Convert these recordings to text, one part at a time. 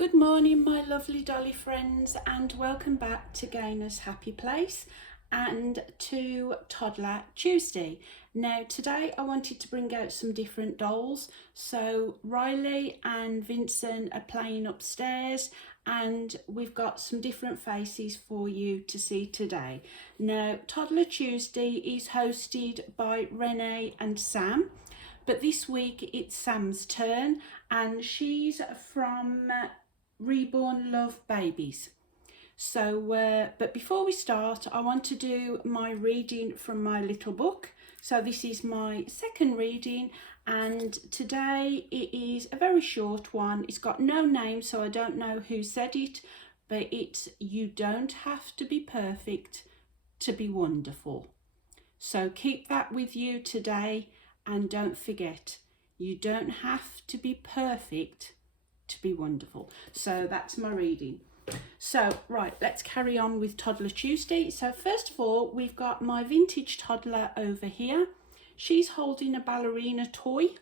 Good morning, my lovely dolly friends, and welcome back to Gainer's Happy Place and to Toddler Tuesday. Now, today I wanted to bring out some different dolls. So Riley and Vincent are playing upstairs, and we've got some different faces for you to see today. Now, Toddler Tuesday is hosted by Renee and Sam, but this week it's Sam's turn, and she's from Reborn Love Babies. So, but before we start, I want to do my reading from my little book. So this is my second reading, and today it is a very short one. It's got no name, so I don't know who said it, but it's "You don't have to be perfect to be wonderful." So keep that with you today, and don't forget, you don't have to be perfect to be wonderful. So that's my reading. So right, let's carry on with Toddler Tuesday. So first of all, we've got my vintage toddler over here. She's holding a ballerina toy,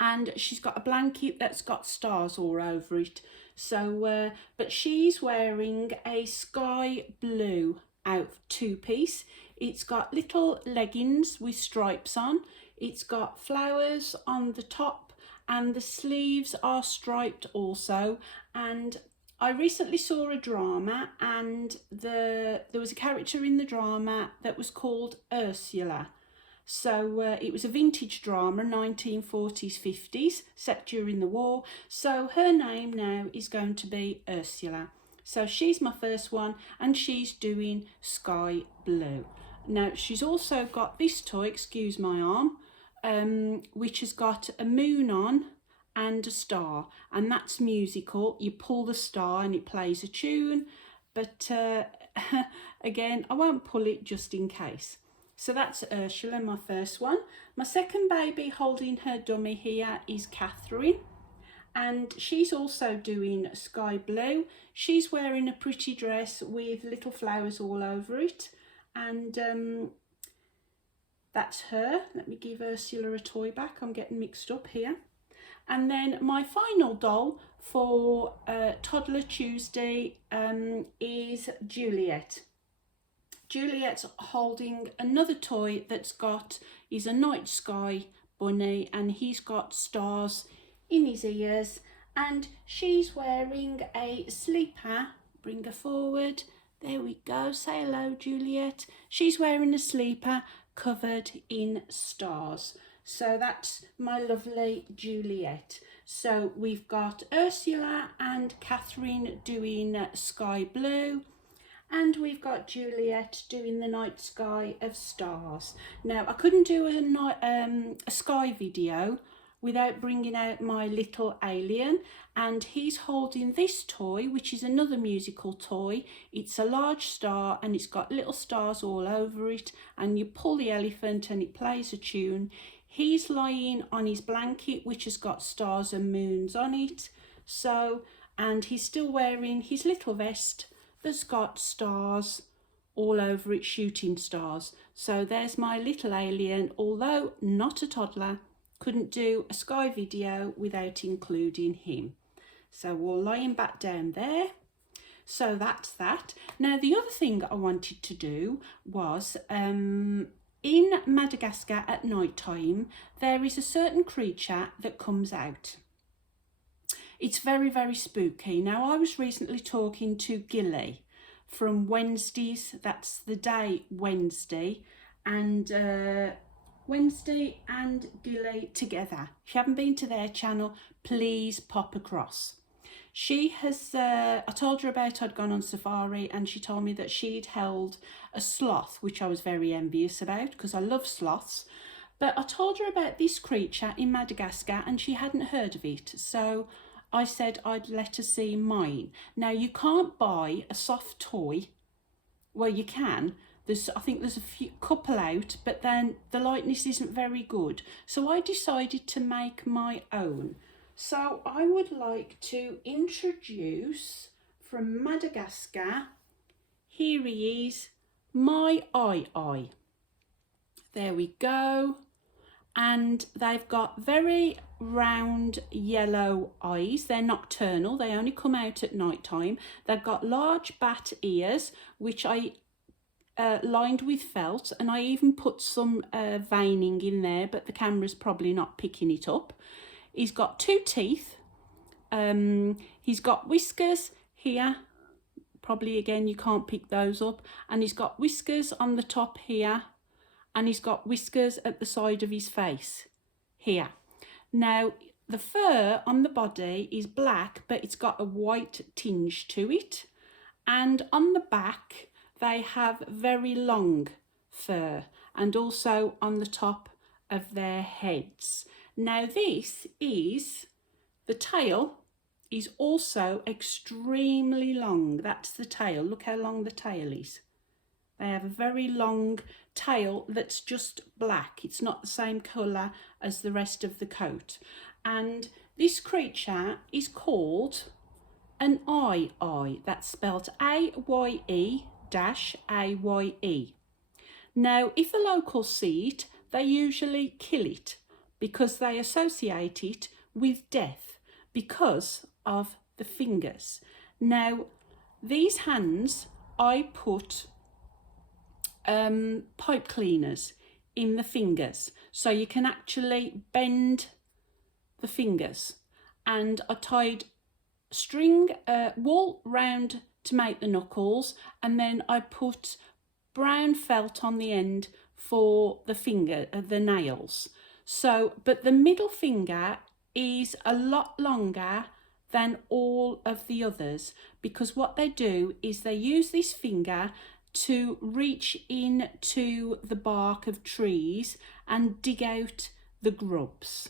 and she's got a blanket that's got stars all over it. So but she's wearing a sky blue two-piece. It's got little leggings with stripes on. It's got flowers on the top, and the sleeves are striped also. And I recently saw a drama, and there was a character in the drama that was called Ursula. So it was a vintage drama, 1940s, 50s, set during the war. So her name now is going to be Ursula. So she's my first one, and she's doing sky blue. Now she's also got this toy, excuse my arm, which has got a moon on and a star, and that's musical. You pull the star and it plays a tune, but again, I won't pull it just in case. So that's Ursula, my first one. My second baby holding her dummy here is Catherine, and she's also doing sky blue. She's wearing a pretty dress with little flowers all over it, and that's her. Let me give Ursula a toy back. I'm getting mixed up here. And then my final doll for Toddler Tuesday is Juliet. Juliet's holding another toy is a night sky bunny, and he's got stars in his ears, and she's wearing a sleeper. Bring her forward. There we go. Say hello, Juliet. She's wearing a sleeper covered in stars. So that's my lovely Juliet. So we've got Ursula and Catherine doing sky blue, and we've got Juliet doing the night sky of stars. Now I couldn't do a sky video without bringing out my little alien, and he's holding this toy, which is another musical toy. It's a large star, and it's got little stars all over it, and you pull the elephant and it plays a tune. He's lying on his blanket, which has got stars and moons on it. So, and he's still wearing his little vest that's got stars all over it, shooting stars. So there's my little alien, although not a toddler. Couldn't do a sky video without including him. So we'll lie him back down there. So that's that. Now the other thing I wanted to do was in Madagascar at night time, there is a certain creature that comes out. It's very, very spooky. Now I was recently talking to Gilly from Wednesdays, that's the day Wednesday, and Wednesday and Gilly together. If you haven't been to their channel, please pop across. She has, I told her about I'd gone on safari, and she told me that she'd held a sloth, which I was very envious about because I love sloths. But I told her about this creature in Madagascar, and she hadn't heard of it. So I said I'd let her see mine. Now you can't buy a soft toy. Well, you can. I think there's a couple out, but then the likeness isn't very good. So I decided to make my own. So I would like to introduce from Madagascar, here he is, my There we go. and they've got very round yellow eyes. They're nocturnal, they only come out at night time. They've got large bat ears, which I lined with felt, and I even put some veining in there, but the camera's probably not picking it up. He's got 2 teeth. He's got whiskers here, probably again you can't pick those up, and he's got whiskers on the top here, and he's got whiskers at the side of his face here. Now the fur on the body is black, but it's got a white tinge to it, and on the back they have very long fur, and also on the top of their heads. Now this is, the tail is also extremely long. That's the tail. Look how long the tail is. They have a very long tail that's just black. It's not the same colour as the rest of the coat. And this creature is called an Aye. That's spelled A-Y-E-A-Y-E. Now, if the locals see it, they usually kill it because they associate it with death because of the fingers. Now, these hands, I put pipe cleaners in the fingers so you can actually bend the fingers, and I tied string wool round to make the knuckles, and then I put brown felt on the end for the finger, the nails. So, but the middle finger is a lot longer than all of the others, because what they do is they use this finger to reach into the bark of trees and dig out the grubs.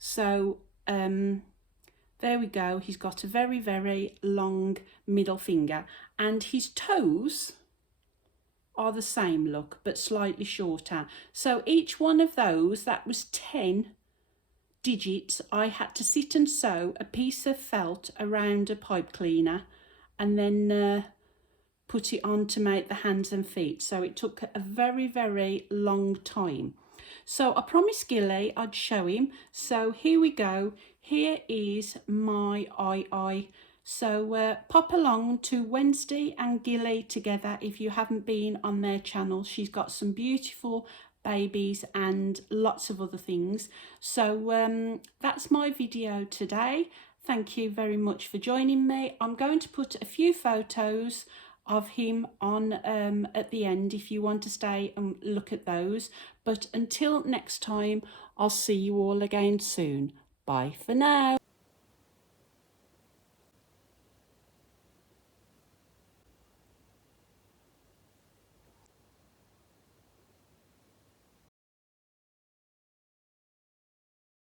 So there we go. He's got a very, very long middle finger, and his toes are the same look, but slightly shorter. So each one of those, that was 10 digits. I had to sit and sew a piece of felt around a pipe cleaner and then put it on to make the hands and feet. So it took a very, very long time. So I promised Gilly I'd show him. So here we go. Here is my Aye. So pop along to Wednesday and Gilly together if you haven't been on their channel. She's got some beautiful babies and lots of other things. So that's my video today. Thank you very much for joining me. I'm going to put a few photos of him on at the end if you want to stay and look at those. But until next time, I'll see you all again soon. Bye for now.